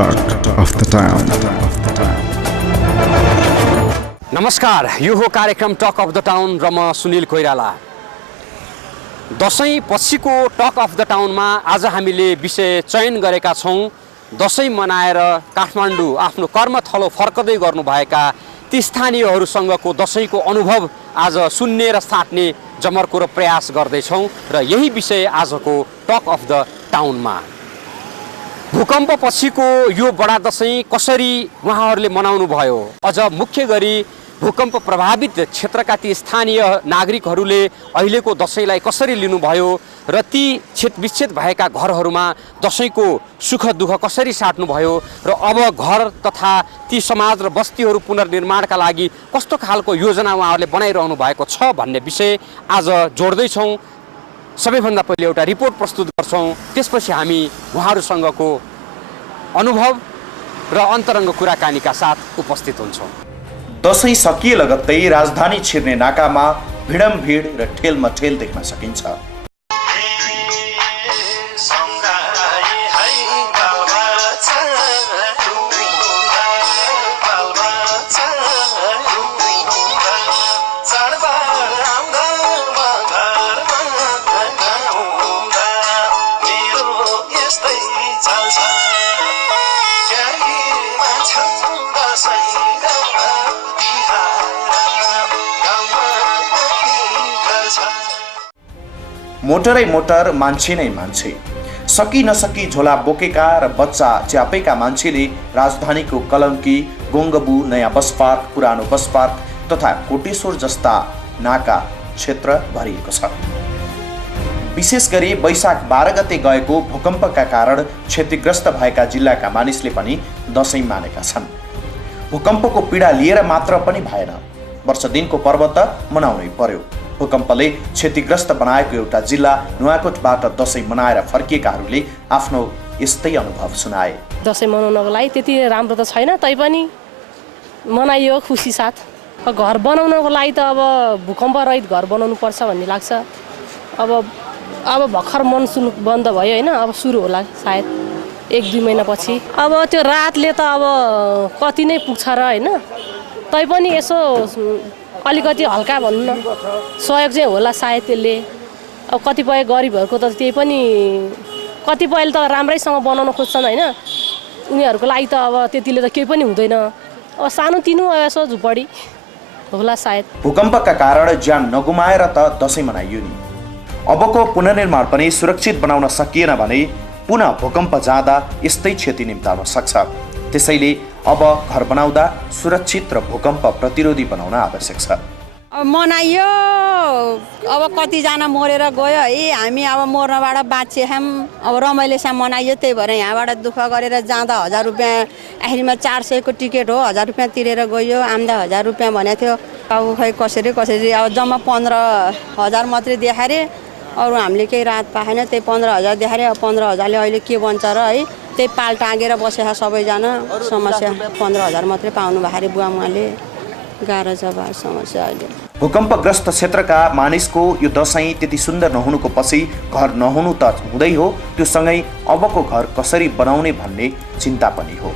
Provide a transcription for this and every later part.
Talk of the Town. नमस्कार, यो हो कार्यक्रम टक अफ द टाउन र म सुनिल कोइराला। दशैं पछिको टक अफ द टाउनमा आज हामीले विषय चयन गरेका छौं। दशैं मनाएर काठमाडौँ आफ्नो कर्मथलो फर्कदै गर्नुभएका ती स्थानीयहरूसँगको दशैंको अनुभव आज सुन्ने र साट्ने जमर्को र प्रयास गर्दैछौं र यही विषय आजको टक अफ द टाउनमा। भूकम्प पछिको यो बडा दशैं कसरी उहाँहरूले मनाउनु भयो, अझ मुख्य गरी भूकम्प प्रभावित क्षेत्रका ती स्थानीय नागरिकहरूले अहिलेको दशैंलाई कसरी लिनुभयो र ती क्षेत्रविच्छेद भएका घरहरूमा दशैंको सुख दुःख कसरी साट्नुभयो र अब घर तथा ती समाज र बस्तीहरू पुनर्निर्माणका लागि कस्तो खालको योजना उहाँहरूले बनाइरहनु भएको छ भन्ने विषय आज जोड्दैछौँ। सबैभन्दा पहिले एउटा रिपोर्ट प्रस्तुत गर्छौँ, त्यसपछि हामी उहाँहरूसँगको अनुभव र अन्तरङ्ग कुराकानीका साथ उपस्थित हुन्छौँ। दशैं सकिए लगत्तै राजधानी छिर्ने नाकामा भिडमभिड र ठेलमठेल देख्न सकिन्छ। मोटरै मोटर, मान्छे नै मान्छे। सकी नसकी झोला बोकेका र बच्चा च्यापेका मान्छेले राजधानीको कलङ्की, गोङ्गबु, नयाँ बस पार्क, पुरानो बस पार्क तथा कोटेश्वर जस्ता नाका क्षेत्र भरिएको छ। विशेष गरी वैशाख 12 गते गएको भूकम्पका कारण क्षतिग्रस्त भएका जिल्लाका मानिसले पनि दशैं मानेका छन्। भूकम्पको पीडा लिएर मात्र पनि भएन, वर्ष दिनको पर्व त मनाउनै पर्यो। भूकम्पले क्षतिग्रस्त बनाएको एउटा जिल्ला नुवाकोटबाट दशैं मनाएर फर्किएकाहरूले आफ्नो यस्तै अनुभव सुनाए। दशैं मनाउनको लागि त्यति राम्रो त छैन, तैपनि मनाइयो खुसी साथ। घर बनाउनको लागि त अब भूकम्प रहित घर बनाउनु पर्छ भन्ने लाग्छ। अब भर्खर मनसुन बन्द भयो होइन, अब सुरु होला सायद 1-2 महिनापछि। अब त्यो रातले त अब कति नै पुग्छ र होइन, तैपनि यसो अलिकति हल्का भन्नु न सहयोग चाहिँ होला सायद त्यसले। अब कतिपय गरिबहरूको त त्यही पनि कतिपयले त राम्रैसँग बनाउन खोज्छन् होइन, उनीहरूको लागि त अब त्यतिले त केही पनि हुँदैन। अब सानोतिनो यसो झुपडी होला सायद। भूकम्पका कारण ज्यान नगुमाएर त दशैं मनाइयो नि। अबको पुनर्निर्माण पनि सुरक्षित बनाउन सकिएन भने पुनः भूकम्प जाँदा यस्तै क्षति निम्ताउन सक्छ। त्यसैले अब घर बनाउँदा सुरक्षित र भूकम्प प्रतिरोधी बनाउन आवश्यक छ। अब मनाइयो, अब कतिजना मरेर गयो है, हामी अब मर्नबाट बाँचियौँ। अब रमाइलोसँग मनाइयो, त्यही भएर यहाँबाट दुःख गरेर जाँदा 1000 रुपियाँ, आखिरमा 400 को टिकट हो, 1000 रुपियाँ तिरेर गयो, आम्दा 1000 रुपियाँ भनेको थियो। अब खै कसरी अब जम्मा 15,000 मात्रै देखारे, अरू हामीले केही राहत पाएन। त्यही 15,000 देखारे, अब 15,000ले अहिले के बन्छ र है, त्यही पाल टाँगेर बसेका सबैजना। समस्या 15,000 मात्रै पाउनु भएकोले बुवामुवाले गाह्रो छ भाइ समस्या अहिले। भूकम्पग्रस्त क्षेत्रका मानिसको यो दशैं त्यति सुन्दर नहुनुको पछि घर नहुनु त हुँदै हो, त्यो सँगै अबको घर कसरी बनाउने भन्ने चिन्ता पनि हो।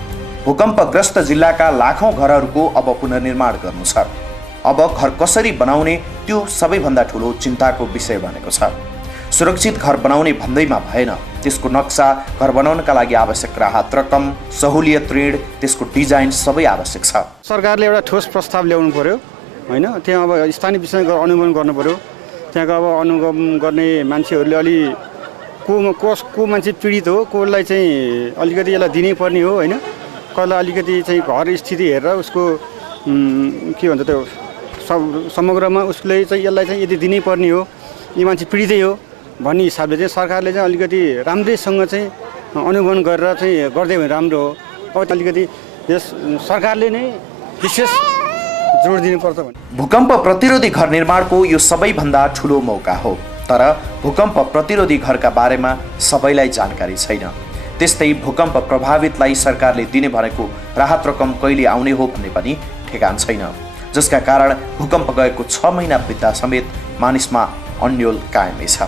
भूकम्पग्रस्त जिल्लाका लाखौं घरहरूको अब पुनर्निर्माण गर्नु छ। अब घर कसरी बनाउने त्यो सबैभन्दा ठुलो चिन्ताको विषय बनेको छ। सुरक्षित घर बनाउने भन्दैमा भएन, त्यसको नक्सा, घर बनाउनका लागि आवश्यक राहत रकम, सहुलियत ऋण, त्यसको डिजाइन सबै आवश्यक छ। सरकारले एउटा ठोस प्रस्ताव ल्याउनु पर्यो होइन, त्यहाँ अब स्थानीय विषयमा अनुगमन गर्नु पर्यो। त्यहाँको अब अनुगमन गर्ने मान्छेहरूले अलि को मान्छे पीडित हो, कसलाई चाहिँ अलिकति यसलाई दिनै पर्ने हो होइन, कसलाई अलिकति चाहिँ घर स्थिति हेरेर उसको के भन्छ त्यो समग्रमा उसले चाहिँ यसलाई चाहिँ यदि दिनै पर्ने हो, यो मान्छे पीडितै हो भन्ने हिसाबले चाहिँ सरकारले चाहिँ अलिकति राम्रैसँग चाहिँ अनुगमन गरेर चाहिँ गर्दै भने राम्रो हो। अब अलिकति यस सरकारले नै विशेष जोड दिनुपर्छ भने। भूकम्प प्रतिरोधी घर निर्माणको यो सबैभन्दा ठुलो मौका हो, तर भूकम्प प्रतिरोधी घरका बारेमा सबैलाई जानकारी छैन। त्यस्तै भूकम्प प्रभावितलाई सरकारले दिने भनेको राहत रकम कहिले आउने हो भन्ने पनि ठेगान छैन, जसका कारण भूकम्प गएको 6 महिना बित्दा समेत मानिसमा अन्यल कायमै छ।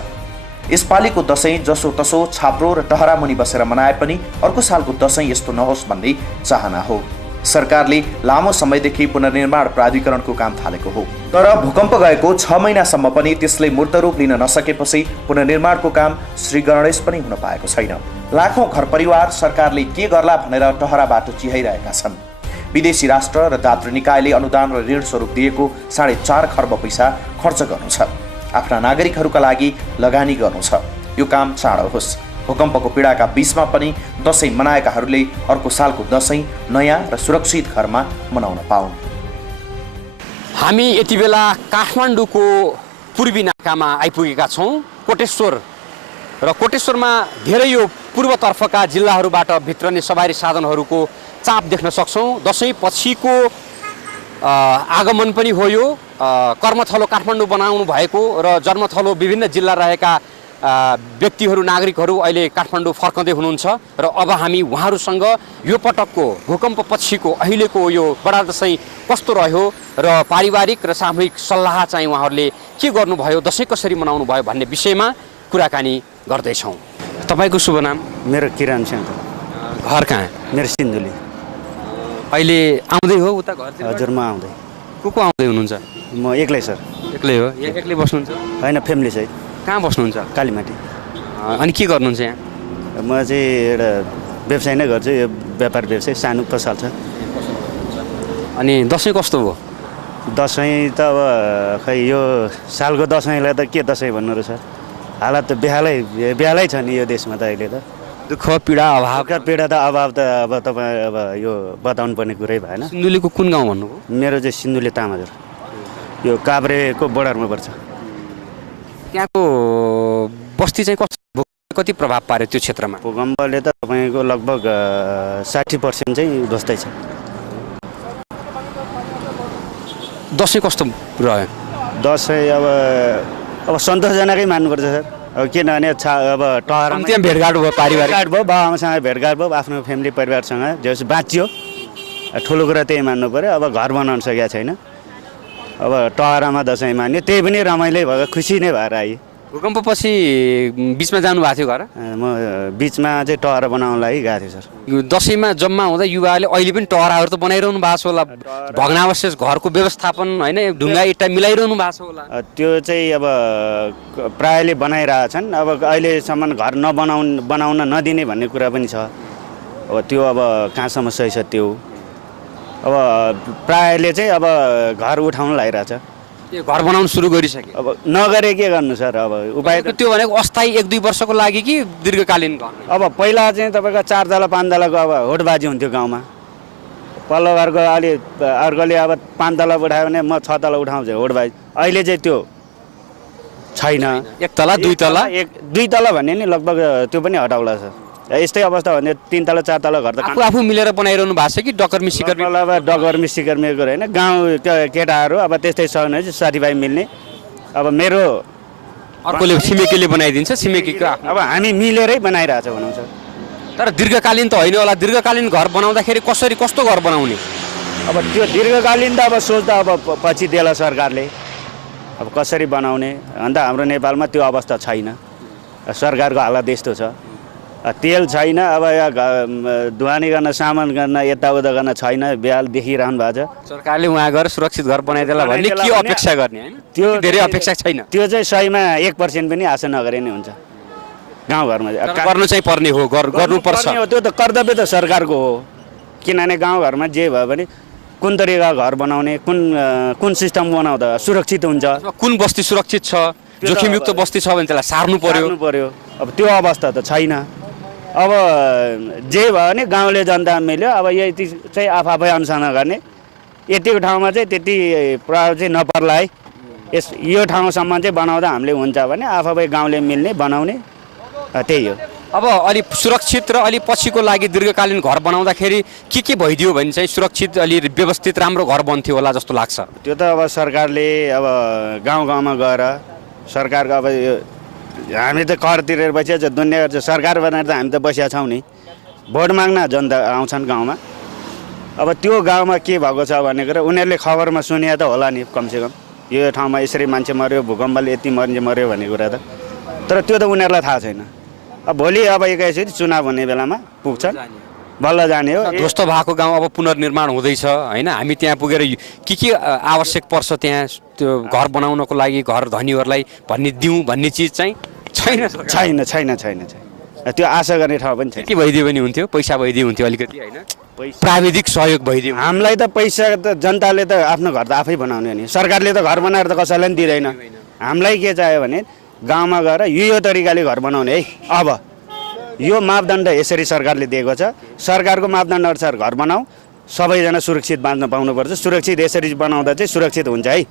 यसपालिको दशैं जसो तसो छाप्रो र टहरा मुनि बसेर मनाए पनि अर्को सालको दशैं यस्तो नहोस् भन्ने चाहना हो। सरकारले लामो समयदेखि पुनर्निर्माण प्राधिकरणको काम थालेको हो, तर भूकम्प गएको 6 महिनासम्म पनि त्यसले मूर्त रूप लिन नसकेपछि पुनर्निर्माणको काम श्री गणेश पनि हुन पाएको छैन। लाखौं घर परिवार सरकारले के गर्ला भनेर टहराबाट चिहाइरहेका छन्। विदेशी राष्ट्र र दातृ निकायले अनुदान र ऋण स्वरूप दिएको 4.5 खर्ब पैसा खर्च गर्नु छ। आफ्ना नागरिकहरूका लागि लगानी गर्नु छ। यो काम चाँडो होस्। भूकम्पको पीडाका बीचमा पनि दशैं मनाएकाहरूले अर्को सालको दशैं नयाँ र सुरक्षित घरमा मनाउन पाउन्। हामी यति बेला काठमाडौँको पूर्वी नाकामा आइपुगेका छौँ। कोटेश्वर र कोटेश्वरमा धेरै यो पूर्वतर्फका जिल्लाहरूबाट भित्रने सवारी साधनहरूको चाप देख्न सक्छौँ। दशैं पछिको आगमन पनि हो। यो कर्मथलो काठमाडौँ बनाउनु भएको र जन्मथलो विभिन्न जिल्ला रहेका व्यक्तिहरू नागरिकहरू अहिले काठमाडौँ फर्कँदै हुनुहुन्छ र अब हामी उहाँहरूसँग यो पटकको भूकम्प पछिको अहिलेको यो बडा दशैं कस्तो रह्यो र पारिवारिक र सामूहिक सल्लाह चाहिँ उहाँहरूले के गर्नुभयो, दशैं कसरी मनाउनु भयो भन्ने विषयमा कुराकानी गर्दैछौँ। तपाईँको शुभ नाम? मेरो किरण सिंह। घर कहाँ? मेरो सिन्धुली। अहिले आउँदै हो उता घरतिर? हजुर, म आउँदै। को आउँदै हुनुहुन्छ? म एक्लै सर। एक्लै हो? एक्लै बस्नुहुन्छ? होइन, फ्यामिली सहित। कहाँ बस्नुहुन्छ? कालीमाटी। अनि के गर्नुहुन्छ यहाँ? म चाहिँ एउटा व्यवसाय नै गर्छु, यो व्यापार व्यवसाय, सानो पसल छ। अनि दशैं कस्तो भयो? दसैँ त अब खै यो सालको दसैँलाई त के दसैँ भन्नु र सर, हालत त बेहालै छ नि यो देशमा त अहिले त। दुःख पीडा अभाव पीडा त अभाव त अब तपाईँ अब यो बताउनु पर्ने कुरै भएन। सिन्धुलीको कुन गाउँ भन्नुभयो? मेरो चाहिँ सिन्धुली तामाझर, यो काभ्रेको बोर्डरमा पर्छ। त्यहाँको बस्ती चाहिँ कति प्रभाव पार्यो त्यो क्षेत्रमा? भूकम्पले त तपाईँको लगभग 60% चाहिँ उध्वस्तै छ। दसैँ कस्तो रह्यो? दसैँ अब सन्तोषजनकै मान्नुपर्छ सर। अब किनभने अब टहरमा त्यहाँ भेटघाट भयो, पारिवारिक भयो, बाबाआमासँग भेटघाट भयो, आफ्नो फ्यामिली परिवारसँग जस बाँचियो। ठुलो कुरा त्यही मान्नु पऱ्यो। अब घर बनाउन सकेको छैन। अब टहरामा दसैँ मान्यो, त्यही पनि रमाइलो भयो, खुसी नै भएर आयो। भूकम्प पछि बिचमा जानु भएको थियो घर? म बिचमा चाहिँ टहरा बनाउन लागि गएको थिएँ सर। यो दसैँमा जम्मा हुँदा युवाहरूले अहिले पनि टहराहरू त बनाइरहनु भएको छ होला, भग्नावशेष घरको व्यवस्थापन होइन, ढुङ्गा इट्टा मिलाइरहनु भएको छ होला। त्यो चाहिँ अब प्रायले बनाइरहेछन्। अब अहिलेसम्म घर बनाउन नदिने भन्ने कुरा पनि छ। अब त्यो अब कहाँसम्म सही छ त्यो। अब प्रायले चाहिँ अब घर उठाउन लागिरहेछ। यो घर बनाउनु सुरु गरिसके? अब नगरे के गर्नु सर, अब उपाय त त्यो भनेको अस्थायी 1-2 वर्षको लागि कि दीर्घकालीन घर? अब पहिला चाहिँ तपाईँको 4 तला 5 तलाको अब होडबाजी हुन्थ्यो गाउँमा। पल्लो घरको अर्कोले अब 5 तला उठायो भने म 6 तला उठाउँछु होडबाजी। अहिले चाहिँ त्यो छैन। 1 तला 2 तला? 2 तला भन्ने नि लगभग त्यो पनि हटाउला छ। यस्तै अवस्था भने 3 तला 4 तला घर त आफू मिलेर बनाइरहनु भएको छ कि डकर्मी सिकर्मी? अब डकर्मी सिकर्मी होइन, गाउँ केटाहरू अब त्यस्तै छ भने साथीभाइ मिल्ने। अब मेरो अर्कोले छिमेकीले बनाइदिन्छ, छिमेकीको अब हामी मिलेरै बनाइरहेछ भनौँ सर। तर दीर्घकालीन त होइन होला। दीर्घकालीन घर बनाउँदाखेरि कस्तो घर बनाउने? अब त्यो दीर्घकालीन त अब सोच त अब पछि देला सरकारले, अब कसरी बनाउने। अन्त हाम्रो नेपालमा त्यो अवस्था छैन। सरकारको हालत यस्तो छ। तेल छैन, अब यहाँ ढुवानी गर्न, सामान गर्न, यताउता गर्न छैन। बेहाल देखिरहनु भएको छ। सरकारले उहाँ गएर सुरक्षित घर बनाइदिएला भन्ने के अपेक्षा गर्ने? होइन, त्यो धेरै अपेक्षा छैन। त्यो चाहिँ सहीमा 1% पनि आशा नगरे नै हुन्छ। गाउँघरमा गर्नु चाहिँ पर्ने हो, गर्नुपर्छ। त्यो त कर्तव्य त सरकारको हो। किनभने गाउँघरमा जे भयो भने कुन तरिका घर बनाउने, कुन सिस्टम बनाउँदा सुरक्षित हुन्छ, कुन बस्ती सुरक्षित छ, जोखिमयुक्त बस्ती छ भने त्यसलाई सार्नु पर्यो। अब त्यो अवस्था त छैन। अब जे भयो भने गाउँले जनता मिल्यो। अब यति चाहिँ आफै अनुसन्धान गर्ने। यतिको ठाउँमा चाहिँ त्यति प्रभाव चाहिँ नपर्ला है, यो ठाउँसम्म चाहिँ बनाउँदा हामीले हुन्छ भने आफै गाउँले मिल्ने बनाउने, त्यही हो। अब अलि सुरक्षित र अलि पछिको लागि दीर्घकालीन घर बनाउँदाखेरि के भइदियो भने चाहिँ सुरक्षित अलि व्यवस्थित राम्रो घर बन्थ्यो होला जस्तो लाग्छ? त्यो त अब सरकारले अब गाउँमा गएर सरकारको अब हामी त कर तिरेर बसिया दुनियाँ गर्छ। सरकार बनाएर त हामी त बसिया छौँ नि। भोट माग्न जनता आउँछन् गाउँमा। अब त्यो गाउँमा के भएको छ भन्ने कुरा उनीहरूले खबरमा सुने त होला नि कमसेकम। यो ठाउँमा यसरी मान्छे मऱ्यो, भूकम्पले यति मान्छे मऱ्यो भन्ने कुरा त तर त्यो त उनीहरूलाई थाहा छैन। अब भोलि अब एकैचोटि चुनाव हुने बेलामा पुग्छ, बल्ल जाने हो। ध्वस्त भएको गाउँ अब पुनर्निर्माण हुँदैछ होइन, हामी त्यहाँ पुगेर के आवश्यक पर्छ त्यहाँ त्यो घर बनाउनको लागि, घर धनीहरूलाई भन्ने दिउँ भन्ने चिज चाहिँ छैन। छैन छैन छैन छैन, त्यो आशा गर्ने ठाउँ पनि छैन। के भइदियो भने हुन्थ्यो, पैसा भइदियो हुन्थ्यो अलिकति होइन, प्राविधिक सहयोग भइदियो। हामीलाई त पैसा त जनताले त आफ्नो घर त आफै बनाउने नि, सरकारले त घर बनाएर त कसैलाई पनि दिँदैन। हामीलाई के चाहियो भने गाउँमा गएर यो तरिकाले घर बनाउने है। अब यो मापदण्ड यसरी सरकारले दिएको छ, सरकारको मापदण्ड अनुसार घर बनाऊ, सबैजना सुरक्षित बाँच्न पाउनुपर्छ। सुरक्षित यसरी बनाउँदा चाहिँ सुरक्षित हुन्छ है।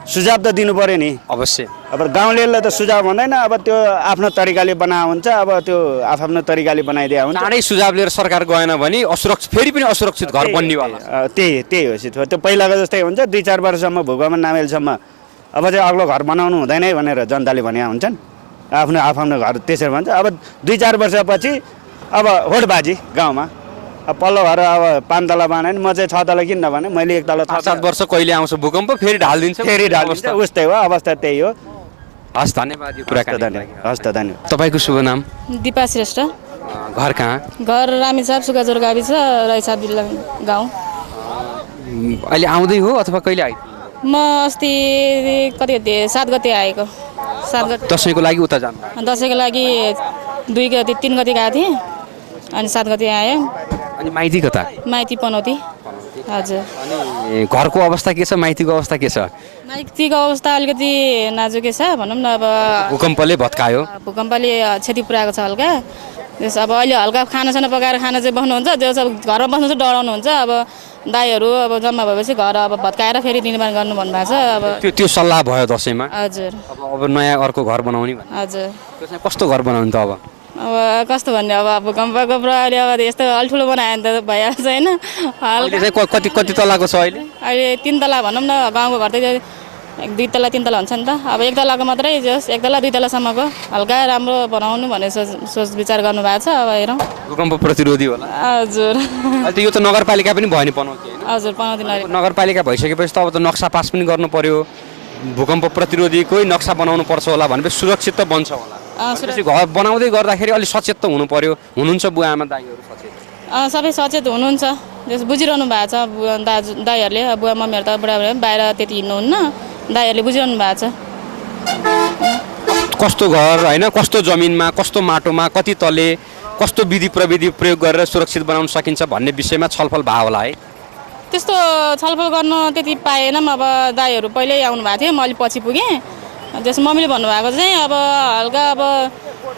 सुझाव त दिनु पऱ्यो नि अवश्य। अब गाउँलेलाई त सुझाव भन्दैन, अब त्यो आफ्नो तरिकाले बना हुन्छ, अब त्यो आफ्नो तरिकाले बनाइदिया हुन्छ। चाँडै सुझाव लिएर सरकार गएन भने असुरक्षित, फेरि पनि असुरक्षित घर बन्नेवाला। त्यही हो सित। त्यो पहिलाको जस्तै हुन्छ, 2-4 वर्षसम्म भूकम्प नामेलसम्म अब चाहिँ अग्लो घर बनाउनु हुँदैन है भनेर जनताले भने हुन्छन्। आफ्नो घर त्यसरी भन्छ। अब 2-4 वर्षपछि अब होडबाजी गाउँमा, अब पल्लो घर अब 5 तला बनायो भने म चाहिँ 6 तला किन नभने, मैले 1 तला 7 वर्ष कहिले आउँछ भूकम्प, फेरि ढालिदिन्छ। उस्तै हो, अवस्था त्यही हो। हस्, धन्यवाद यो कुराकानी। हस् त धन्यवाद। तपाईँको शुभ नाम? दिपा श्रेष्ठ। घर कहाँ? घर रामेछाप सुकाचोर गाविस रैसा जिल्ला गाउँ। अहिले आउँदै हो अथवा कहिले आइ? म अस्ति कति गते 7 गते आएको। 7 गते दसैँको लागि उता जानु? दसैँको लागि 2 गते 3 गते गएको थिएँ, अनि 7 गते आएँ। अनि माइती कता? माइती पनौती। हजुर। अनि घरको अवस्था के छ, माइतीको अवस्था के छ? माइतीको अवस्था अलिकति नाजुकै छ भनौँ न। अब भूकम्पले भत्कायो, भूकम्पले क्षति पुऱ्याएको छ हल्का। त्यस अब अहिले हल्का खानासाना पकाएर खाना चाहिँ बस्नुहुन्छ, त्यो सब घरमा बस्नु चाहिँ डराउनुहुन्छ। अब दाईहरू अब जम्मा भएपछि घर अब भत्काएर फेरि निर्माण गर्नु भन्नुभएको छ। अब त्यो सल्लाह भयो दसैँमा? हजुर। अब नयाँ अर्को घर बनाउने भने? हजुर। त्यो चाहिँ कस्तो घर बनाउने त? अब कस्तो भन्ने, अब भूकम्पको प्रहरी अब यस्तो अल्ठुलो बनायो भने त भइहाल्छ होइन। कति तलाको छ अहिले? अहिले 3 तला भनौँ न, गाउँको घर त 2 तला 3 तला हुन्छ नि त। अब 1 तलाको मात्रै जस 1 तला 2 तलासम्मको हल्का राम्रो बनाउनु भन्ने सोच विचार गर्नुभएको छ। अब हेरौँ। भूकम्प प्रतिरोधी होला? हजुर। अहिले यो त नगरपालिका पनि भयो नि पनौती होइन? हजुर, पनौती नगरपालिका भइसकेपछि त अब त नक्सा पास पनि गर्नु पर्यो, भूकम्प प्रतिरोधीकै नक्सा बनाउनु पर्छ होला भनेपछि सुरक्षित त बन्छ होला। घर बनाउँदै गर्दाखेरि अलिक सचेत त हुनु पर्यो। हुनुहुन्छ बुवा आमा दाइहरू सचेत? सबै सचेत हुनुहुन्छ, जस बुझिरहनु भएको छ दाइहरूले। बुवा मम्मीहरू त बुढाबुढा बाहिर त्यति हिँड्नुहुन्न, दाइहरूले बुझिरहनु भएको छ। कस्तो घर होइन, कस्तो जमिनमा, कस्तो माटोमा, कति तले, कस्तो विधि प्रविधि प्रयोग गरेर सुरक्षित बनाउन सकिन्छ भन्ने विषयमा छलफल भयो होला है? त्यस्तो छलफल गर्न त्यति पाएनौँ। अब दाइहरू पहिल्यै आउनु भएको थियो, म अलिक पछि पुगेँ। त्यस मम्मीले भन्नुभएको चाहिँ अब हल्का अब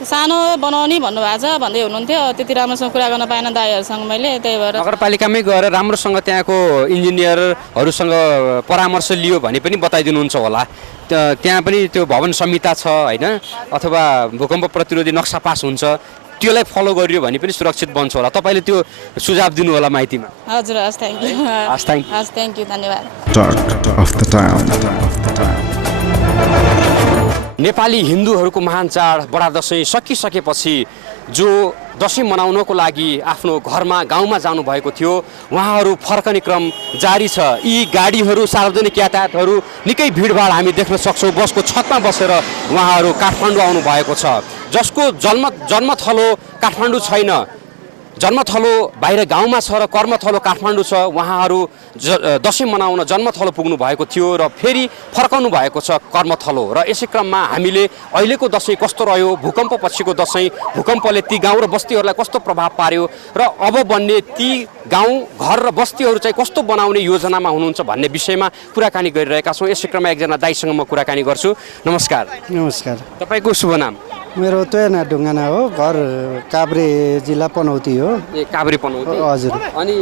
सानो बनाउने भन्नुभएको छ भन्दै हुनुहुन्थ्यो। त्यति राम्रोसँग कुरा गर्न पाएन दाइहरूसँग मैले, त्यही भएर नगरपालिकामै गएर राम्रोसँग त्यहाँको इन्जिनियरहरूसँग परामर्श लियो भने पनि बताइदिनुहुन्छ होला। त्यहाँ पनि त्यो भवन संहिता छ होइन, अथवा भूकम्प प्रतिरोधी नक्सा पास हुन्छ, त्यसलाई फलो गरियो भने पनि सुरक्षित बन्छ होला। तपाईँले त्यो सुझाव दिनु होला माइतीमा। हजुर। हस्, थ्याङ्क यू। हस्, थ्याङ्क यू, धन्यवाद। नेपाली हिन्दूहरूको महान चाड बडा दसैँ सकिसकेपछि जो दसैँ मनाउनको लागि आफ्नो घरमा गाउँमा जानुभएको थियो, उहाँहरू फर्कने क्रम जारी छ। यी गाडीहरू, सार्वजनिक यातायातहरू निकै भिडभाड हामी देख्न सक्छौँ। बसको छतमा बसेर उहाँहरू काठमाडौँ आउनु भएको छ, जसको जन्मथलो काठमाडौँ छैन, जन्मथलो बाहिर गाउँमा छ र कर्मथलो काठमाडौँ छ। उहाँहरू दसैँ मनाउन जन्मथलो पुग्नु भएको थियो र फेरि फर्काउनु भएको छ कर्मथलो। र यसै क्रममा हामीले अहिलेको दसैँ कस्तो रह्यो, भूकम्प पछिको दसैँ, भूकम्पले ती गाउँ र बस्तीहरूलाई कस्तो प्रभाव पार्यो र अब बन्ने ती गाउँ घर र बस्तीहरू चाहिँ कस्तो बनाउने योजनामा हुनुहुन्छ भन्ने विषयमा कुराकानी गरिरहेका छौँ। यसै क्रममा एकजना दाइसँग म कुराकानी गर्छु। नमस्कार। नमस्कार। तपाईँको शुभ नाम? मेरो तोयना ढुङ्गाना हो, घर काभ्रे जिल्ला पनौती हो। काभ्रे पनौती? हजुर। अनि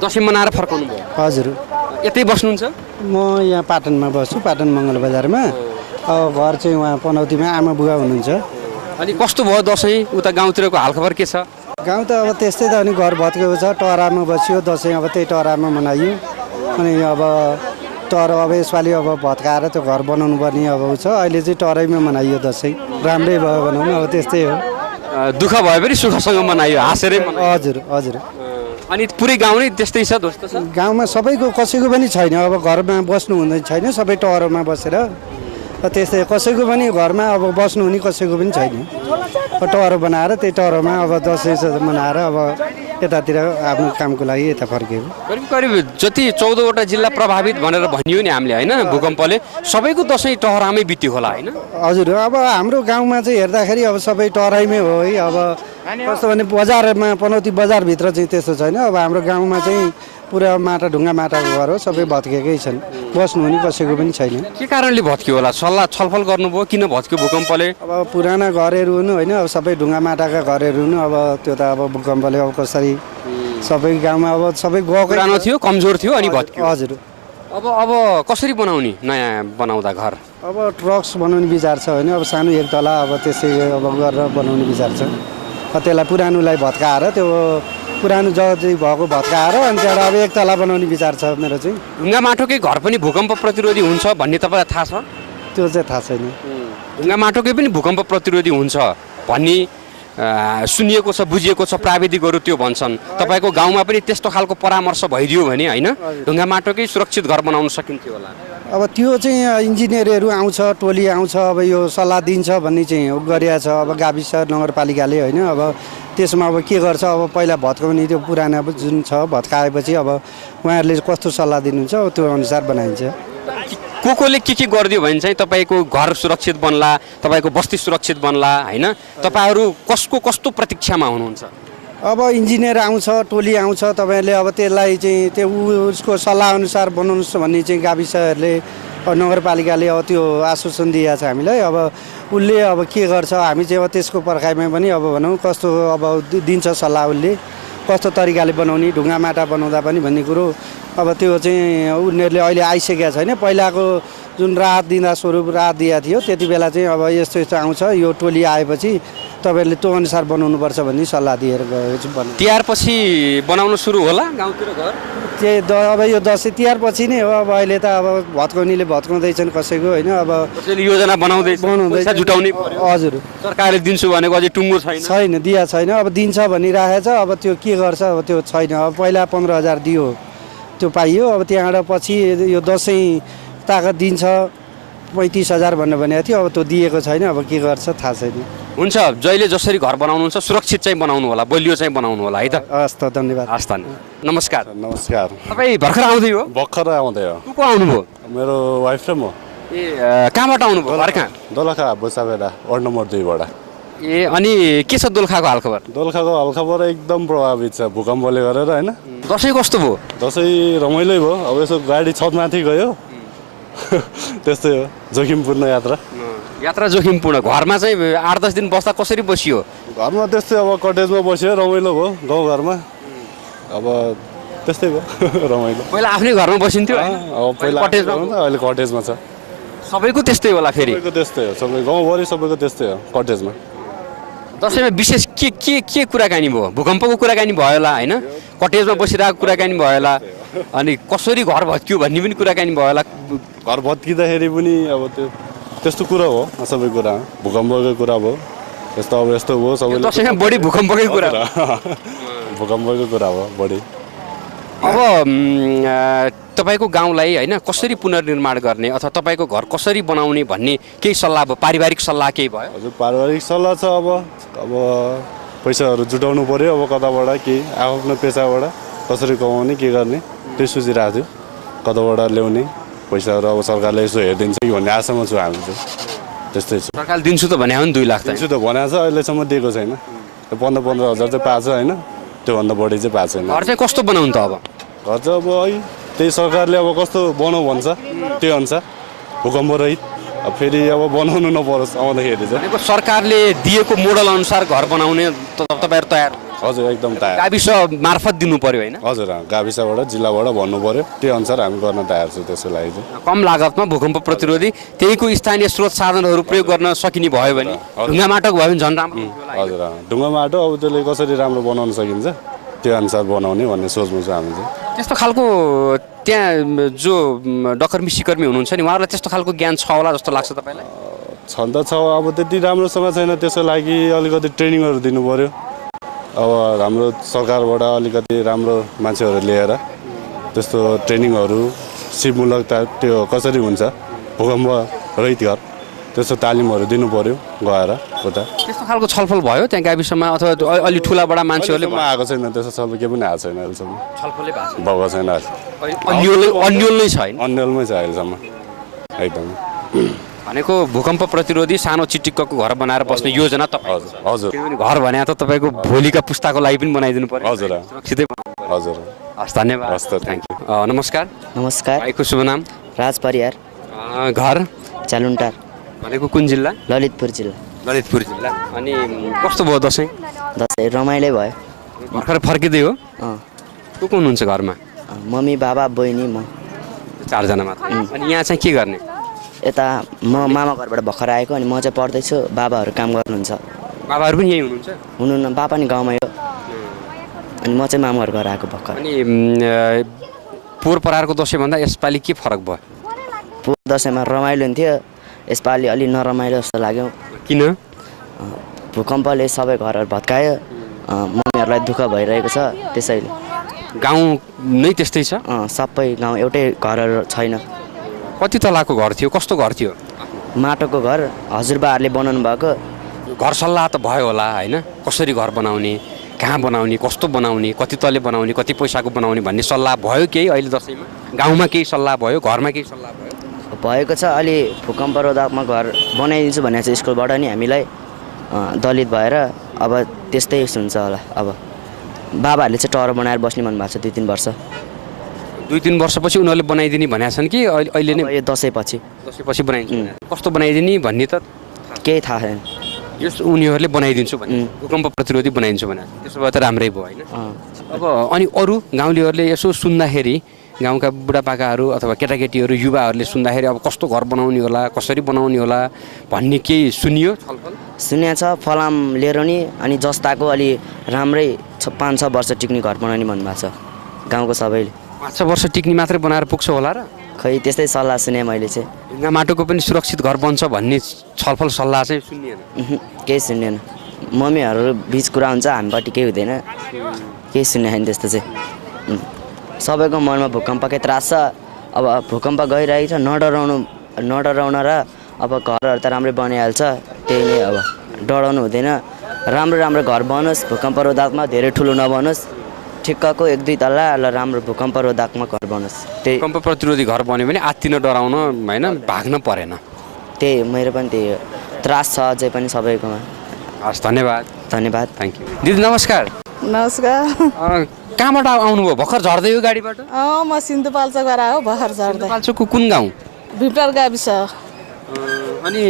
दसैँ मनाएर फर्काउनु भयो? हजुर। यतै बस्नुहुन्छ? म यहाँ पाटनमा बस्छु, पाटन मङ्गल बजारमा। अब घर चाहिँ उहाँ पनौतीमा आमा बुवा हुनुहुन्छ। अनि कस्तो भयो दसैँ उता गाउँतिरको हालखबर के छ? गाउँ त अब त्यस्तै त, अनि घर भत्केको छ, टहरामा बसियो दसैँ, अब त्यही टहरामा मनाइयो। अनि अब तर अब यसपालि अब भत्काएर त्यो घर बनाउनु पर्ने अब छ। अहिले चाहिँ टहरैमा मनाइयो दसैँ, राम्रै भयो भनौँ न, अब त्यस्तै हो। दुःख भए पनि सुखसँग मनाइयो, हाँसेरै मनाइयो? हजुर हजुर। अनि पुरै गाउँ नै त्यस्तै छ, ध्वस्त छ? गाउँमा सबैको कसैको पनि छैन, अब घरमा बस्नु हुँदैन छैन, सबै टहरमा बसेर त्यस्तै कसैको पनि घरमा अब बस्नु हुने कसैको पनि छैन। टहरो बनाएर त्यही टहरोमा अब दसैँ मनाएर अब यतातिर आफ्नो कामको लागि यता फर्केको। करिब करिब जति 14वटा जिल्ला प्रभावित भनेर भनियो नि हामीले होइन भूकम्पले, सबैको दसैँ टहरामै बित्यो होला होइन? हजुर, अब हाम्रो गाउँमा चाहिँ हेर्दाखेरि अब सबै टहराइमै हो है। अब कस्तो भने बजारमा पनौती बजारभित्र चाहिँ त्यस्तो छैन। अब हाम्रो गाउँमा चाहिँ पुरा माटा ढुङ्गा माटाको घर हो, सबै भत्केकै छन्, बस्नु हुने कसैको पनि छैन। के कारणले भत्कियो होला? छलफल गर्नुभयो किन भत्क्यो भूकम्पले? अब पुराना घरहरू हुनु होइन, अब सबै ढुङ्गा माटाका घरहरू हुनु, अब त्यो त अब भूकम्पले अब कसरी सबै गाउँमा अब सबै गएको पुरानो थियो, कमजोर थियो अनि भत्क्यो। हजुर। अब कसरी बनाउने नयाँ बनाउँदा घर? अब ट्रक्स बनाउने विचार छ होइन, अब सानो एक तला अब त्यसै अब गरेर बनाउने विचार छ। त्यसलाई पुरानोलाई भत्काएर त्यो पुरानो जग्गा चाहिँ भएको भत्काएर अनि त्यहाँबाट अब एक तला बनाउने विचार छ मेरो चाहिँ। ढुङ्गा माटोकै घर पनि भूकम्प प्रतिरोधी हुन्छ भन्ने तपाईँलाई थाहा छ? त्यो चाहिँ थाहा छैन। ढुङ्गा माटोकै पनि भूकम्प प्रतिरोधी हुन्छ भन्ने सुनिएको छ, बुझिएको छ, प्राविधिकहरू त्यो भन्छन्। तपाईँको गाउँमा पनि त्यस्तो खालको परामर्श भइदियो भने होइन ढुङ्गा माटोकै सुरक्षित घर बनाउन सकिन्थ्यो होला? अब त्यो चाहिँ इन्जिनियरहरू आउँछ, टोली आउँछ, अब यो सल्लाह दिन्छ भन्ने चाहिँ गरिया छ। अब गाविस नगरपालिकाले होइन, अब त्यसमा अब के गर्छ, अब पहिला भत्काउने त्यो पुराना जुन छ भत्काएपछि अब उहाँहरूले कस्तो सल्लाह दिनुहुन्छ त्यो अनुसार बनाइन्छ। कोले के गरिदियो भने चाहिँ तपाईँको घर सुरक्षित बन्ला, तपाईँको बस्ती सुरक्षित बन्ला होइन? तपाईँहरू कसको कस्तो प्रतीक्षामा हुनुहुन्छ? अब इन्जिनियर आउँछ, टोली आउँछ, तपाईँहरूले अब त्यसलाई चाहिँ त्यो उसको सल्लाह अनुसार बनाउनुहोस् भन्ने चाहिँ गाविसहरूले नगरपालिकाले अब त्यो आश्वासन दिएको छ हामीलाई। अब उसले अब के गर्छ हामी चाहिँ अब त्यसको पर्खाइमा पनि अब भनौँ कस्तो अब दिन्छ सल्लाह, उसले कस्तो तरिकाले बनाउने, ढुङ्गा माटा बनाउँदा पनि भन्ने कुरो अब त्यो चाहिँ उनीहरूले अहिले आइसकेको छैन। पहिलाको जुन राहत दिँदा स्वरूप राहत दिएको थियो त्यति बेला चाहिँ अब यस्तो यस्तो आउँछ, यो टोली आएपछि तपाईँहरूले त्यो अनुसार बनाउनुपर्छ भन्ने सल्लाह दिएर गएको छु। तिहार पछि बनाउनु सुरु होला गाउँतिर घर? त्यही अब यो दसैँ तिहार पछि नै हो। अब अहिले त अब भत्काउनेले भत्काउँदैछन् कसैको होइन, अब योजना बनाउँदैछ, पैसा जुटाउने। हजुर, सरकारले दिन्छु भनेको अझै टुङ्गो छैन, दिया छैन। अब दिन्छ भनिरहेको छ, अब त्यो के गर्छ अब त्यो छैन। अब पहिला 15,000 दियो, त्यो पाइयो। अब त्यहाँबाट पछि यो दसैँ ताकत दिन्छ 35,000 भनेर भनेको थियो, अब त्यो दिएको छैन। अब के गर्छ थाहा छैन। हुन्छ, जहिले जसरी घर बनाउनुहुन्छ सुरक्षित चाहिँ बनाउनु होला, बलियो चाहिँ बनाउनु होला है त। हस् त, धन्यवाद। हस् त, नमस्कार। नमस्कार। तपाईँ भर्खर आउँदै हो? भर्खर आउँदै हो। को आउनुभयो? मेरो वाइफ र म। ए, कहाँबाट आउनुभयो? घर कहाँ? दोलखा भुसाबेडा वार्ड नम्बर 2 बाट। ए, अनि के छ दोलखाको हालखबर? दोलखाको हालखबर एकदम प्रभावित छ भूकम्पले गरेर होइन। दसैँ कस्तो भयो? दसैँ रमाइलै भयो। अब यसो गाडी छतमाथि गयो त्यस्तै हो, जोखिमपूर्ण यात्रा। यात्रा जोखिमपूर्ण। घरमा चाहिँ 8-10 दिन बस्दा कसरी बसियो? घरमा त्यस्तै अब कटेजमा बस्यो, रमाइलो भयो गाउँघरमा। अब त्यस्तै भयो रमाइलो। पहिला आफ्नै घरमा बसिन्थ्यो, अब पहिला अहिले कटेजमा छ। सबैको त्यस्तै होला फेरि? सबैको त्यस्तै हो, सबै गाउँभरि सबैको त्यस्तै हो कटेजमा। दसैँमा विशेष के कुराकानी भयो? भूकम्पको कुराकानी भयो होला होइन, कटेजमा बसिरहेको कुराकानी भयो होला, अनि कसरी घर भत्कियो भन्ने पनि कुराकानी भयो होला। घर भत्किँदाखेरि पनि अब त्यस्तो कुरा हो, सबै कुरा भूकम्पकै कुरा भयो। यस्तो अब यस्तो भयो सबै। दसैँमा बढी भूकम्पकै कुरा, भूकम्पकै कुरा हो बढी। अब तपाईँको गाउँलाई होइन कसरी पुनर्निर्माण गर्ने अथवा तपाईँको घर कसरी बनाउने भन्ने केही सल्लाह भयो? पारिवारिक सल्लाह केही भयो? हजुर, पारिवारिक सल्लाह छ। अब पैसाहरू जुटाउनु पऱ्यो, अब कताबाट केही आफ्नो पेसाबाट कसरी कमाउने के गर्ने त्यही सोचिरहेको थियो। कताबाट ल्याउने पैसाहरू अब सरकारले यसो हेरिदिन्छ कि भन्ने आशामा छु हामी चाहिँ। त्यस्तै छ। सरकारले दिन्छु त भने हो नि 2 लाख दिन्छु त भनेको छ, अहिलेसम्म दिएको छैन। 15,000 चाहिँ पाएको छ होइन, त्योभन्दा बढी चाहिँ पाएको छैन। घर चाहिँ कस्तो बनाउनु त? अब घर चाहिँ अब त्यही सरकारले अब कस्तो बनाऊ भन्छ त्यही अनुसार भूकम्प रहित। अब फेरि अब बनाउनु नपरोस् आउँदाखेरि चाहिँ। सरकारले दिएको मोडल अनुसार घर बनाउने तपाईँहरू तयार? हजुर, एकदम तयार। गाविस मार्फत दिनु पर्यो होइन? हजुर, गाविसबाट जिल्लाबाट भन्नु पर्यो, त्यही अनुसार हामी गर्न तयार छौँ। त्यसको लागि चाहिँ कम लागतमा भूकम्प प्रतिरोधी त्यहीको स्थानीय स्रोत साधनहरू प्रयोग गर्न सकिने भयो भने, ढुङ्गा माटोको भयो भने झन् राम्रो। हजुर, ढुङ्गा माटो अब त्यसले कसरी राम्रो बनाउन सकिन्छ त्यो अनुसार बनाउने भन्ने सोचमा छ हामी चाहिँ। त्यस्तो खालको त्यहाँ जो डक्टर मिसिकर्मी हुनुहुन्छ नि उहाँहरूलाई त्यस्तो खालको ज्ञान छ होला जस्तो लाग्छ तपाईँलाई? छन् त छ, अब त्यति राम्रोसँग छैन। त्यसको लागि अलिकति ट्रेनिङहरू दिनु पर्यो। अब हाम्रो सरकारबाट अलिकति राम्रो मान्छेहरू ल्याएर त्यस्तो ट्रेनिङहरू सिपमूलक त्यो कसरी हुन्छ भूकम्प रहित घर त्यस्तो तालिमहरू दिनु पर्यो गएर उता। त्यस्तो खालको छलफल भयो त्यहाँ गाविसमा अथवा अलि ठुला बडा मान्छेहरूले अहिलेसम्म आएको छैन त्यस्तो छलफल केही पनि आएको छैन अहिलेसम्म। छलफलै भएको छैन अन्यलनै छैन अन्यलमै छ अहिलेसम्म एकदम। भनेको भूकम्प प्रतिरोधी सानो चिटिक्कको घर बनाएर बस्ने योजना तपाईँ हजुर किनभने घर भने त तपाईँको भोलिका पुस्ताको लागि पनि बनाइदिनु पर्यो। हजुर सुरक्षितै हजुर हस् धन्यवाद। हस् त, थ्याङ्क यू। नमस्कार नमस्कार, भाइको शुभ नाम? राज परियार, घर चालुन्टार, भनेको कुन जिल्ला? ललितपुर जिल्ला। ललितपुर जिल्ला। अनि कस्तो भयो दसैँ? दसैँ रमाइलो भयो। भर्खर फर्किँदै हो? अँ, को हुनुहुन्छ घरमा? मम्मी बाबा बहिनी म। 4 जना मात्र। अनि यहाँ चाहिँ के गर्ने? यता म मामा घरबाट भर्खर आएको अनि म चाहिँ पढ्दैछु, बाबाहरू काम गर्नुहुन्छ। बाबाहरू पनि यहीँ हुनुहुन्छ? हुनुहुन्न, बाबा नि गाउँमै हो अनि म चाहिँ मामा घर आएको भर्खर। अनि पोहोर परारको दसैँभन्दा यसपालि के फरक भयो? पोहोर दसैँमा रमाइलो हुन्थ्यो, यसपालि अलि नरमाइलो जस्तो लाग्यो। किन? भूकम्पले सबै घरहरू भत्कायो, मम्मीहरूलाई दुःख भइरहेको छ त्यसैले। गाउँ नै त्यस्तै छ? सबै गाउँ एउटै घरहरू छैन। कति तलाको घर थियो? कस्तो घर थियो? माटोको घर हजुरबाहरूले बनाउनु भएको। घर सल्लाह त भयो होला होइन? कसरी घर बनाउने, कहाँ बनाउने, कस्तो बनाउने, कति तले बनाउने, कति पैसाको बनाउने भन्ने सल्लाह भयो केही अहिले दसैँमा? गाउँमा केही सल्लाह भयो, घरमा केही सल्लाह भयो? भएको छ, अलि भूकम्प रोधकमा घर बनाइदिन्छु भनेको छ स्कुलबाट नि हामीलाई। दलित भएर अब त्यस्तै हुन्छ होला। अब बाबाहरूले चाहिँ टहर बनाएर बस्ने भन्नुभएको छ 2-3 वर्ष। 2-3 वर्षपछि उनीहरूले बनाइदिने भनेका छन् कि अहिले नै? यो दसैँपछि। दसैँपछि बनाइदिन्छ। कस्तो बनाइदिने भन्ने त केही थाहा छैन। यस उनीहरूले बनाइदिन्छु भने भूकम्प प्रतिरोधी बनाइदिन्छु भने त्यसो भए त राम्रै भयो होइन? अब अनि अरू गाउँलेहरूले यसो सुन्दाखेरि, गाउँका बुढापाकाहरू अथवा केटाकेटीहरू युवाहरूले सुन्दाखेरि अब कस्तो घर बनाउने होला, कसरी बनाउने होला भन्ने केही सुनियो छलफल? सुनेको छ, फलाम लिएर नि अनि जस्ताको अलि राम्रै 5-6 वर्ष टिक्ने घर बनाउने भन्नुभएको छ गाउँको सबैले। 5-6 वर्ष टिक्ने मात्रै बनाएर पुग्छ होला र? खै त्यस्तै सल्लाह सुने मैले चाहिँ। ढुङ्गा माटोको पनि सुरक्षित घर बन्छ भन्ने छलफल सल्लाह चाहिँ सुनिएन? केही सुन्दैन। मम्मीहरू बिच कुरा हुन्छ, हामीपट्टि केही हुँदैन, केही सुन्ने छैन त्यस्तो चाहिँ। सबैको मनमा भूकम्पकै त्रास छ। अब भूकम्प गइरहेको छ, नडराउन र अब घरहरू त राम्रै बनिहाल्छ, त्यही नै। अब डराउनु हुँदैन, राम्रो घर बनोस्, भूकम्प रोधकमा धेरै ठुलो नबनोस्, ठिक्कको 1-2 तल्ला ल राम्रो भूकम्प रोधकमा घर बनोस्। त्यही भूकम्प प्रतिरोधी घर बन्यो भने आत्तिन डराउन होइन, भाग्न परेन। त्यही मेरो पनि त्यही हो, त्रास छ अझै पनि सबैकोमा। हस् धन्यवाद। धन्यवाद। Thank you. दिदी नमस्कार। नमस्कार। कहाँबाट आउनुभयो? भर्खर झर्दै हो गाडीबाट? म सिन्धुपाल्चोकबाट हो, भर्खर झर्दै। सिन्धुपाल्चोकको कुन गाउँ? भिप्टार गाविस। अनि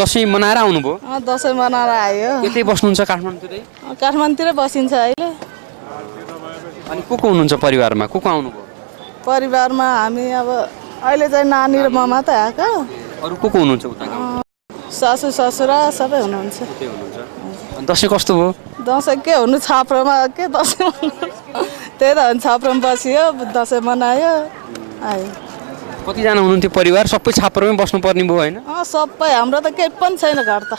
दसैँ मनाएर आउनुभयो? दसैँ मनाएर आयो। यतै बस्नुहुन्छ काठमाडौँतिरै? काठमाडौँतिरै बसिन्छ अहिले। अनि को हुनुहुन्छ परिवारमा? को आउनुभयो? परिवारमा हामी अब अहिले चाहिँ नानी र म मात्रै आएको। अरू को हुनुहुन्छ उता? सासू ससुरा सबै हुनुहुन्छ। दसैँ कस्तो भयो? दसैँ के हुनु, छाप्रोमा के दसैँ त्यही त हो, छाप्रोमा बसियो, दसैँ मनायो आयो। कतिजना हुनुहुन्थ्यो परिवार? सबै छाप्रोमै बस्नुपर्ने भयो होइन? सबै, हाम्रो त केही पनि छैन घर त।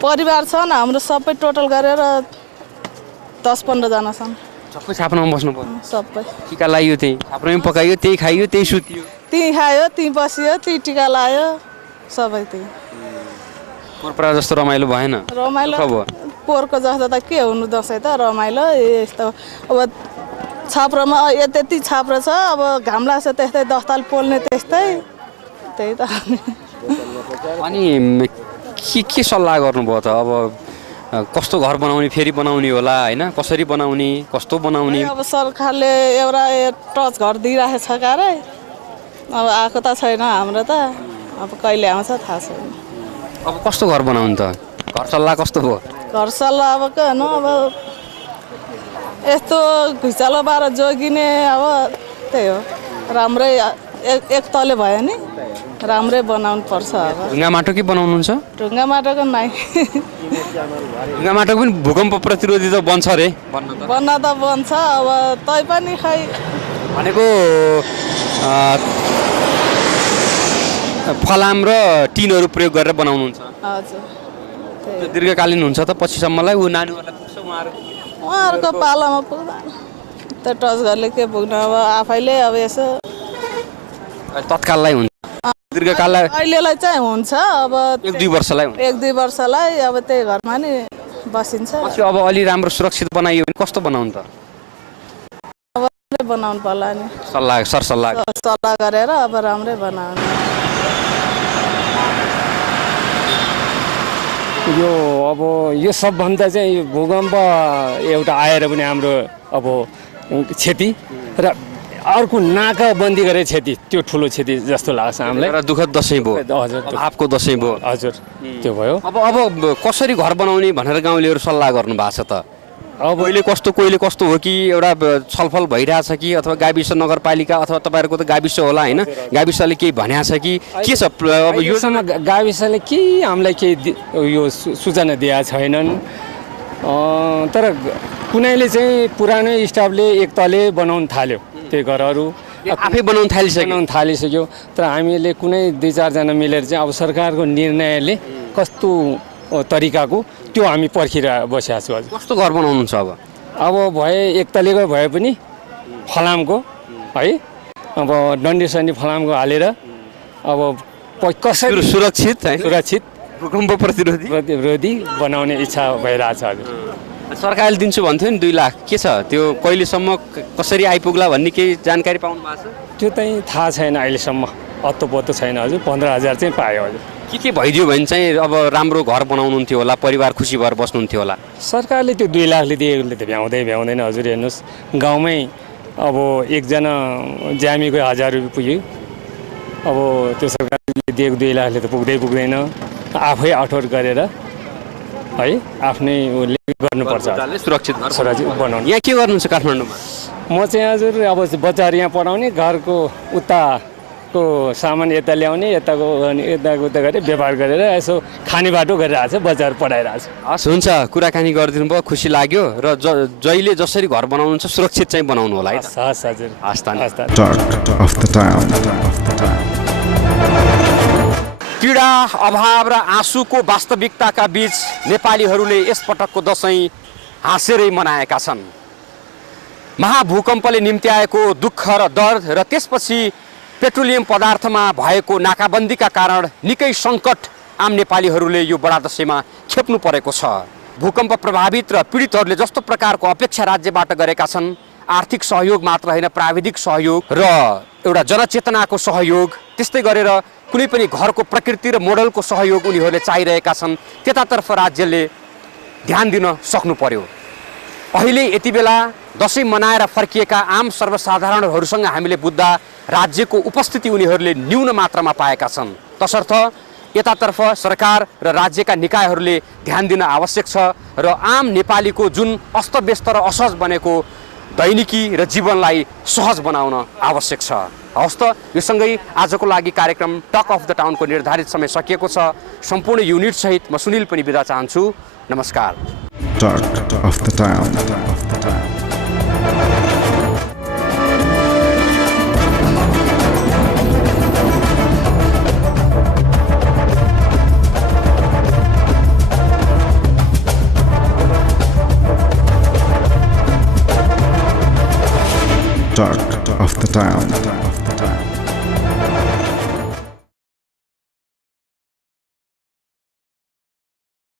परिवार छ न हाम्रो, सबै टोटल गरेर 10-15 जना छन्। सबै छाप्रोमा बस्नु पर्यो? सबै टिका लगाइयो, त्यही छाप्रोमै पकाइयो, त्यही खाइयो, त्यही सुतियो, त्यही खायो, त्यही बसियो, त्यही टिका लायो, सबै त्यही। पोहोर जस्तो रमाइलो भएन? रमाइलो पोहोरको जस्तो त के हुनु, दसैँ त रमाइलो यस्तो। अब छाप्रोमा त्यति छाप्रो छ, अब घाम लाग्छ त्यस्तै, 10 ताल पोल्ने त्यस्तै, त्यही त। अनि के सल्लाह गर्नुभयो त? अब कस्तो घर बनाउने, फेरि बनाउने होला होइन? कसरी बनाउने, कस्तो बनाउने? अब सरकारले एउटा टच घर दिइरहेको छ क्यारे, अब आएको त छैन हाम्रो त, अब कहिले आउँछ थाहा छैन। अब कस्तो घर बनाउनु त? घर सल्लाह कस्तो भयो? घर सल्लाह अब के भनौँ, अब यस्तो घुइँचालो बाह्र जोगिने, अब त्यही हो, राम्रै एक तले भयो नि, राम्रै बनाउनु पर्छ। अब ढुङ्गा माटो के बनाउनुहुन्छ? ढुङ्गा माटोको नाइ। ढुङ्गा माटो पनि भूकम्प प्रतिरोधी त बन्छ अरे? बन्न त बन्छ, अब तै पनि खै भनेको फलाम र टिनहरू प्रयोग गरेर बनाउनुहुन्छ? हजुर। दीर्घकालीन हुन्छ त पछिसम्मलाई? ऊ नानीहरूलाई पुग्छ उहाँहरूको पालामा पुग्दैन त, टच घरले के पुग्नु, अब आफैले अब यसो तत्काललाई हुन्छ। दीर्घकाललाई अहिलेलाई चाहिँ हुन्छ अब 1-2 वर्षलाई हुन्छ। 1-2 वर्षलाई अब त्यही घरमा नि बसिन्छ। पछि अब अलि राम्रो सुरक्षित बनाइयो भने कस्तो बनाउनु त? अब राम्रै बनाउनु पर्ला नि, सरसल्लाह सल्लाह गरेर अब राम्रै बनाउनु। यो अब यो सबभन्दा चाहिँ यो भूकम्प एउटा आएर पनि हाम्रो अब क्षति र अर्को नाकाबन्दी गरेर क्षति, त्यो ठुलो क्षति जस्तो लाग्छ हामीलाई। र दुःखद दशैं भयो, हजुर आपको दशैं भयो। हजुर त्यो भयो। अब कसरी घर बनाउने भनेर गाउँलेहरू सल्लाह गर्नु भएको छ त? अब कहिले कस्तो हो कि एउटा छलफल भइरहेछ कि अथवा गाविस नगरपालिका अथवा तपाईँहरूको त गाविस होला होइन, गाविसले केही भनेको छ कि के छ? अब योसँग गाविसले केही हामीलाई केही यो सूचना दिएका छैनन्। तर कुनैले चाहिँ पुरानो स्टाफले एक तले बनाउन थाल्यो, त्यो घरहरू आफै बनाउन थालिसक्यो। तर हामीले कुनै 2-4 जना मिलेर चाहिँ अब सरकारको निर्णयले कस्तो तरिकाको त्यो हामी पर्खिरहेको बसेका छौँ। हजुर कस्तो घर बनाउनुहुन्छ अब भए एक तलेको भए पनि फलामको है, अब डन्डी फलामको हालेर अब कसरी सुरक्षित भूकम्प प्रतिरोधी बनाउने इच्छा भइरहेछ। हजुर सरकारले दिन्छु भन्थ्यो नि 2 लाख, के छ त्यो? कहिलेसम्म कसरी आइपुग्ला भन्ने केही जानकारी पाउनु भएको छ? त्यो चाहिँ थाहा छैन अहिलेसम्म, अत्तो छैन। हजुर 15,000 चाहिँ पायो। हजुर के भइदियो भने चाहिँ अब राम्रो घर बनाउनुहुन्थ्यो होला, परिवार खुसी भएर बस्नुहुन्थ्यो होला। सरकारले त्यो 2 लाखले दिएकोले त भ्याउँदैन। हजुर हेर्नुहोस्, गाउँमै अब एकजना ज्यामीको 1000 रुपियाँ पुग्यो। अब त्यो सरकारले दिएको 2 लाखले त पुग्दैन। आफै अठोट गरेर है आफ्नै गर्नुपर्छ, सुरक्षित बनाउनु। यहाँ के गर्नुहुन्छ काठमाडौँमा? म चाहिँ हजुर अब बच्चाहरू यहाँ पढाउने, घरको उताको सामान यता ल्याउने, यताको उता गरेर व्यापार गरेर यसो खाने बाटो गरिरहेको छ, बच्चाहरू पढाइरहेको छ। हस् हुन्छ, कुराकानी गरिदिनु भयो, खुसी लाग्यो। र जहिले जसरी घर बनाउनुहुन्छ सुरक्षित चाहिँ बनाउनु होला है। हस् हजुर, पीडा, अभाव र आँसुको वास्तविकताका बीच नेपालीहरूले यसपटकको दशैं हाँसेरै मनाएका छन्। महाभूकम्पले निम्त्याएको दुःख र दर्द र त्यसपछि पेट्रोलियम पदार्थमा भएको नाकाबन्दीका कारण निकै सङ्कट आम नेपालीहरूले यो बडा दशैंमा खेप्नु परेको छ। भूकम्प प्रभावित र पीडितहरूले जस्तो प्रकारको अपेक्षा राज्यबाट गरेका छन्, आर्थिक सहयोग मात्र होइन, प्राविधिक सहयोग र एउटा जनचेतनाको सहयोग, त्यस्तै गरेर कुनै पनि घरको प्रकृति र मोडलको सहयोग उनीहरूले चाहिरहेका छन्। त्यतातर्फ राज्यले ध्यान दिन सक्नु पर्यो। अहिले यति बेला दशैं मनाएर फर्किएका आम सर्वसाधारणहरूसँग हामीले बुझ्दा राज्यको उपस्थिति उनीहरूले न्यून मात्रामा पाएका छन्। तसर्थ यतातर्फ सरकार र राज्यका निकायहरूले ध्यान दिन आवश्यक छ र आम नेपालीको जुन अस्तव्यस्त र असहज बनेको दैनिकी र जीवनलाई सहज बनाउन आवश्यक छ। हवस् त, यो सँगै आजको लागि कार्यक्रम टक अफ द टाउनको निर्धारित समय सकिएको छ। सम्पूर्ण युनिट सहित म सुनिल पनि बिदा चाहन्छु। नमस्कार। Talk of the Town. Talk of the Town.